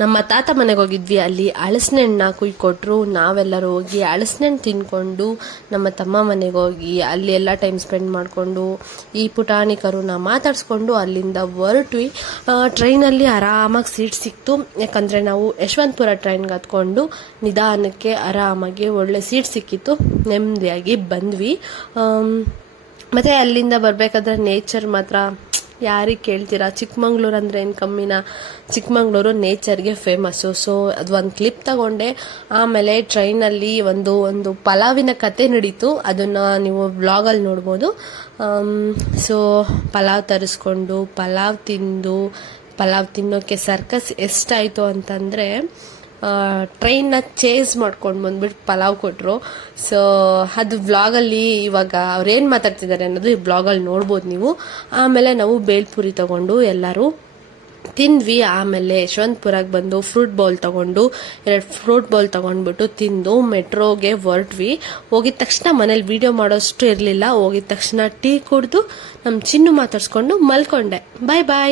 ನಮ್ಮ ತಾತ ಮನೆಗೆ ಹೋಗಿದ್ವಿ. ಅಲ್ಲಿ ಹಲಸಿನ ಹಣ್ಣು ಕುಯ್ಕೊಟ್ರು. ನಾವೆಲ್ಲರೂ ಹೋಗಿ ಹಲಸಿನ ಹಣ್ಣು ತಿನ್ಕೊಂಡು ನಮ್ಮ ತಮ್ಮ ಮನೆಗೆ ಹೋಗಿ ಅಲ್ಲಿ ಎಲ್ಲ ಟೈಮ್ ಸ್ಪೆಂಡ್ ಮಾಡಿಕೊಂಡು ಈ ಪುಟಾಣಿ ಕರುನ ಮಾತಾಡಿಸ್ಕೊಂಡು ಅಲ್ಲಿಂದ ಹೊರಟ್ವಿ. ಟ್ರೈನಲ್ಲಿ ಆರಾಮಾಗಿ ಸೀಟ್ ಸಿಕ್ತು. ಯಾಕಂದರೆ ನಾವು ಯಶವಂತಪುರ ಟ್ರೈನ್ಗೆ ಹತ್ಕೊಂಡು ನಿಧಾನಕ್ಕೆ ಆರಾಮಾಗಿ ಒಳ್ಳೆ ಸೀಟ್ ಸಿಕ್ಕಿತ್ತು. ನೆಮ್ಮದಿಯಾಗಿ ಬಂದ್ವಿ. ಮತ್ತು ಅಲ್ಲಿಂದ ಬರಬೇಕಾದ್ರೆ ನೇಚರ್ ಮಾತ್ರ ಯಾರಿಗೆ ಕೇಳ್ತೀರಾ, ಚಿಕ್ಕಮಂಗ್ಳೂರು ಅಂದರೆ ಏನು ಕಮ್ಮಿನ. ಚಿಕ್ಕಮಂಗ್ಳೂರು ನೇಚರ್ಗೆ ಫೇಮಸ್ಸು. ಸೊ ಅದು ಒಂದು ಕ್ಲಿಪ್ ತಗೊಂಡೆ. ಆಮೇಲೆ ಟ್ರೈನಲ್ಲಿ ಒಂದು ಪಲಾವಿನ ಕತೆ ನಡೀತು. ಅದನ್ನು ನೀವು ವ್ಲಾಗಲ್ಲಿ ನೋಡ್ಬೋದು. ಸೊ ಪಲಾವ್ ತರಿಸ್ಕೊಂಡು ಪಲಾವ್ ತಿನ್ನೋಕ್ಕೆ ಸರ್ಕಸ್ ಎಷ್ಟಾಯಿತು ಅಂತಂದರೆ ಟ್ರೈನ್ನ ಚೇಸ್ ಮಾಡ್ಕೊಂಡು ಬಂದ್ಬಿಟ್ಟು ಪಲಾವ್ ಕೊಟ್ಟರು. ಸೊ ಅದು ವ್ಲಾಗಲ್ಲಿ ಇವಾಗ ಅವ್ರೇನು ಮಾತಾಡ್ತಿದ್ದಾರೆ ಅನ್ನೋದು ಈ ವ್ಲಾಗಲ್ಲಿ ನೋಡ್ಬೋದು ನೀವು. ಆಮೇಲೆ ನಾವು ಬೇಲ್ಪುರಿ ತಗೊಂಡು ಎಲ್ಲರೂ ತಿಂದ್ವಿ. ಆಮೇಲೆ ಯಶವಂತಪುರಕ್ಕೆ ಬಂದು ಫ್ರೂಟ್ ಬೌಲ್ ತಗೊಂಡು 2 ಫ್ರೂಟ್ ಬೌಲ್ ತಗೊಂಡ್ಬಿಟ್ಟು ತಿಂದು ಮೆಟ್ರೋಗೆ ಹೊರಟ್ವಿ. ಹೋಗಿದ ತಕ್ಷಣ ಮನೇಲಿ ವಿಡಿಯೋ ಮಾಡೋಷ್ಟು ಇರಲಿಲ್ಲ. ಹೋಗಿದ ತಕ್ಷಣ ಟೀ ಕುಡಿದು ನಮ್ಮ ಚಿನ್ನು ಮಾತಾಡ್ಸ್ಕೊಂಡು ಮಲ್ಕೊಂಡೆ. ಬಾಯ್ ಬಾಯ್.